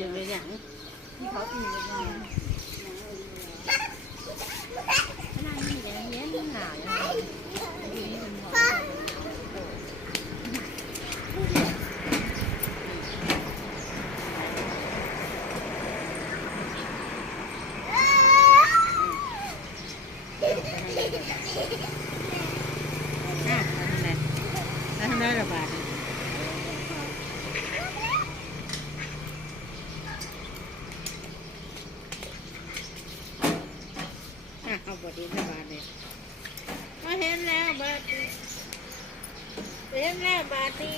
จะไปอย่างที่เขาตีกันมาขนาดนี้ยังเย็นหนาวเลยดีมันหอมทำได้ระบาดเอาบดีระบาดเลยมาเห็นแล้วบาดดีเห็นแล้วบาดดี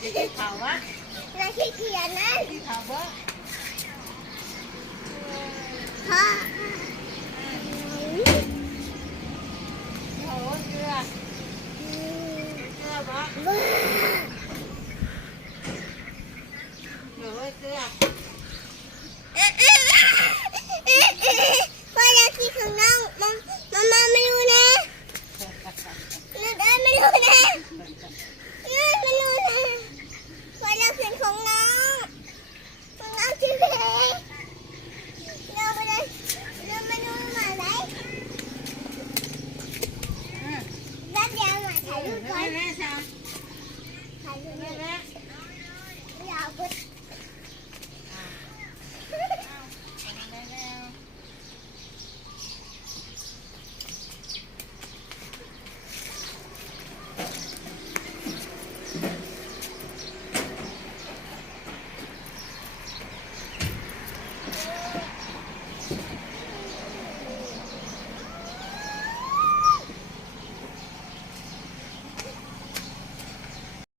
ที่เขาวะแล้วที่เขียนนะที่เขาวะพ่อโอ้เกลือเกลือบ่โอ้เกลือพ่ออยากกินของน้องมาไม่รู้นะนึกได้ไม่รู้นะไม่รู้นะพ่ออยากกินของน้องชื่ออะไรเราไม่ได้เราไม่รู้มาไหนแล้วเดี๋ยวมาถ่ายรูปก่อนถ่ายรูปนะอยาก